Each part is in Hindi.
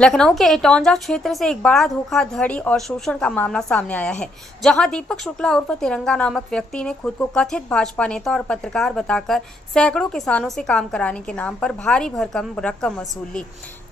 लखनऊ के इटौंजा क्षेत्र से एक बड़ा धोखाधड़ी और शोषण का मामला सामने आया है, जहां दीपक शुक्ला उर्फ तिरंगा नामक व्यक्ति ने खुद को कथित भाजपा नेता और पत्रकार बताकर सैकड़ों किसानों से काम कराने के नाम पर भारी भरकम रकम वसूल ली।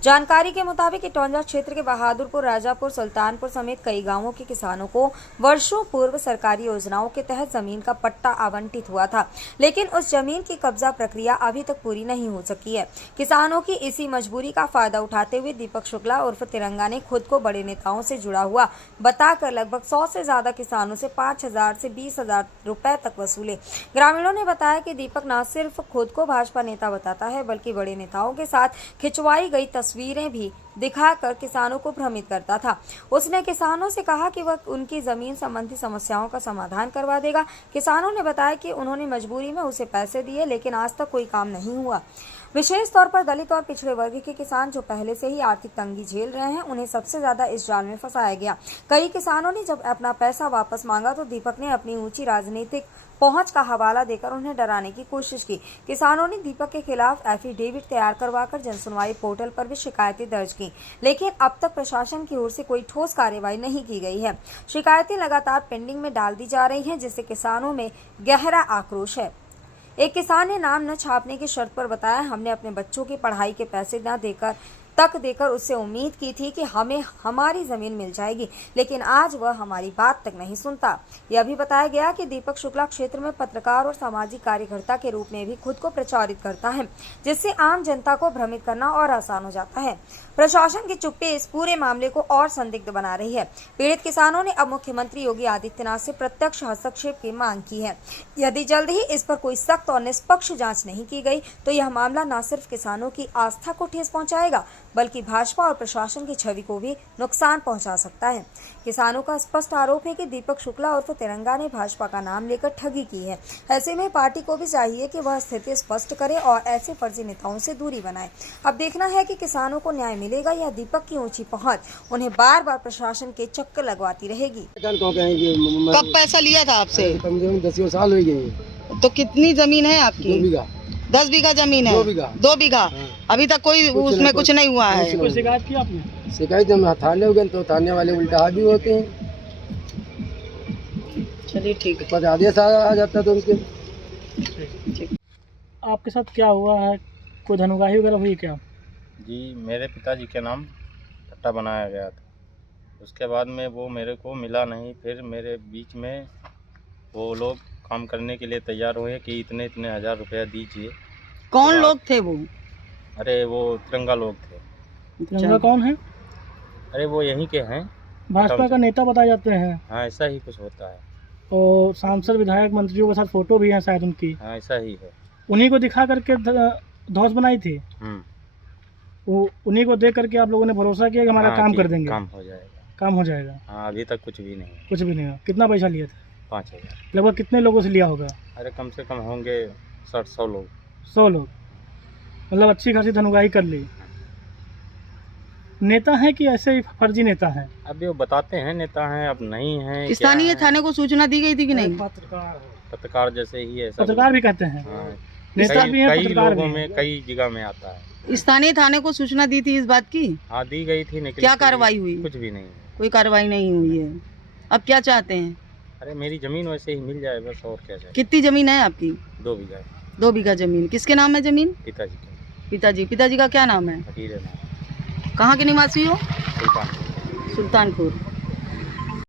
जानकारी के मुताबिक इटौंजा क्षेत्र के बहादुरपुर, राजापुर, सुल्तानपुर समेत कई गांवों के किसानों को वर्षों पूर्व सरकारी योजनाओं के तहत जमीन का पट्टा आवंटित हुआ था, लेकिन उस जमीन की कब्जा प्रक्रिया अभी तक पूरी नहीं हो सकी है। किसानों की इसी मजबूरी का फायदा उठाते हुए दीपक शुक्ला उर्फ तिरंगा ने खुद को बड़े नेताओं से जुड़ा हुआ बताकर लगभग 100 से ज्यादा किसानों से 5,000 से 20,000 रुपए तक वसूले। ग्रामीणों ने बताया कि दीपक न सिर्फ खुद को भाजपा नेता बताता है, बल्कि बड़े नेताओं के साथ खिंचवाई गई तस्वीरें भी दिखाकर किसानों को भ्रमित करता था। उसने किसानों से कहा कि वह उनकी जमीन संबंधी समस्याओं का समाधान करवा देगा। किसानों ने बताया कि उन्होंने मजबूरी में उसे पैसे दिए, लेकिन आज तक कोई काम नहीं हुआ। विशेष तौर पर दलित और पिछड़े वर्ग के किसान जो पहले से ही आर्थिक तंगी झेल रहे हैं, उन्हें सबसे ज्यादा इस जाल में फंसाया गया। कई किसानों ने जब अपना पैसा वापस मांगा तो दीपक ने अपनी ऊंची राजनीतिक पहुंच का हवाला देकर उन्हें डराने की कोशिश की। किसानों ने दीपक के खिलाफ एफिडेविट तैयार करवाकर जनसुनवाई पोर्टल पर भी शिकायतें दर्ज की, लेकिन अब तक प्रशासन की ओर से कोई ठोस कार्रवाई नहीं की गई है। शिकायतें लगातार पेंडिंग में डाल दी जा रही हैं, जिससे किसानों में गहरा आक्रोश है। एक किसान ने नाम न छापने की शर्त पर बताया, हमने अपने बच्चों की पढ़ाई के पैसे न देकर उससे उम्मीद की थी कि हमें हमारी जमीन मिल जाएगी, लेकिन आज वह हमारी बात तक नहीं सुनता। यह भी बताया गया कि दीपक शुक्ला क्षेत्र में पत्रकार और सामाजिक कार्यकर्ता के रूप में भी खुद को प्रचारित करता है, जिससे आम जनता को भ्रमित करना और आसान हो जाता है। प्रशासन की चुप्पी इस पूरे मामले को और संदिग्ध बना रही है। पीड़ित किसानों ने अब मुख्यमंत्री योगी आदित्यनाथ से प्रत्यक्ष हस्तक्षेप की मांग की है। यदि जल्द ही इस पर कोई सख्त और निष्पक्ष जांच नहीं की गई तो यह मामला न सिर्फ किसानों की आस्था को ठेस पहुंचाएगा, बल्कि भाजपा और प्रशासन की छवि को भी नुकसान पहुंचा सकता है। किसानों का स्पष्ट आरोप है कि दीपक शुक्ला उर्फ तिरंगा ने भाजपा का नाम लेकर ठगी की है। ऐसे में पार्टी को भी चाहिए कि वह स्थिति स्पष्ट करे और ऐसे फर्जी नेताओं से दूरी बनाए। अब देखना है कि किसानों को न्याय मिलेगा या दीपक की ऊंची पहुंच उन्हें बार बार प्रशासन के चक्कर लगवाती रहेगी। कब पैसा लिया था आपसे? 10 साल हो गए। तो कितनी जमीन है आपकी? 2 बीघा। 10 बीघा जमीन है? 2 बीघा। हाँ। अभी तक कोई उसमें कुछ नहीं हुआ है? कोई शिकायत की आपने? शिकायत हम थाने हो गए तो थाने वाले उल्टा हावी होते हैं। चलिए ठीक है। पर आदेश आ जाता तो उनके। आपके साथ क्या हुआ है? कोई धनुगाही वगैरह हुई क्या? जी, मेरे पिताजी के नाम पट्टा बनाया गया था। उसके बाद में वो मेरे को मिला नहीं। फिर मेरे बीच में वो लोग काम करने के लिए तैयार हुए कि इतने इतने हजार रुपया दीजिए। कौन लोग थे वो? अरे वो तिरंगा लोग थे। तिरंगा कौन है? अरे वो यहीं के हैं, भाजपा का नेता बताए जाते हैं। हाँ ऐसा ही कुछ होता है। और सांसद, विधायक, मंत्रियों के साथ फोटो भी है शायद उनकी। हाँ ऐसा ही है। उन्हीं को दिखा करके धौंस बनाई थी। वो उन्हीं को देख करके आप लोगों ने भरोसा किया कि हमारा काम कर देंगे, काम हो जाएगा। काम हो जाएगा। हाँ अभी तक कुछ भी नहीं, कुछ भी नहीं हुआ। कितना पैसा लिया था? 5,000। लगभग कितने लोगों से लिया होगा? अरे कम से कम होंगे 60-100 लोग। 100 लोग। मतलब अच्छी खासी धनुगाही कर ली। नेता है कि ऐसे ही फर्जी नेता है? अभी वो बताते हैं नेता हैं, अब नहीं है। स्थानीय थाने को सूचना दी गई थी कि नहीं? पत्रकार जैसे ही है। पत्रकार भी कहते हैं। हाँ, नेता भी है, कई पत्रकार लोगों भी में कई जगह में आता है। स्थानीय थाने को सूचना दी थी इस बात की? हाँ दी गई थी। क्या कार्रवाई हुई? कुछ भी नहीं। कोई कार्रवाई नहीं हुई है। अब क्या चाहते हैं? अरे मेरी जमीन वैसे ही मिल जाए बस, और क्या चाहिए। कितनी जमीन है आपकी? 2 बीघा। 2 बीघा जमीन। किसके नाम है जमीन? पिताजी के। पिताजी का क्या नाम है? फकीर है नाम। कहाँ के निवासी हो? सुल्तानपुर। सुल्तानपुर।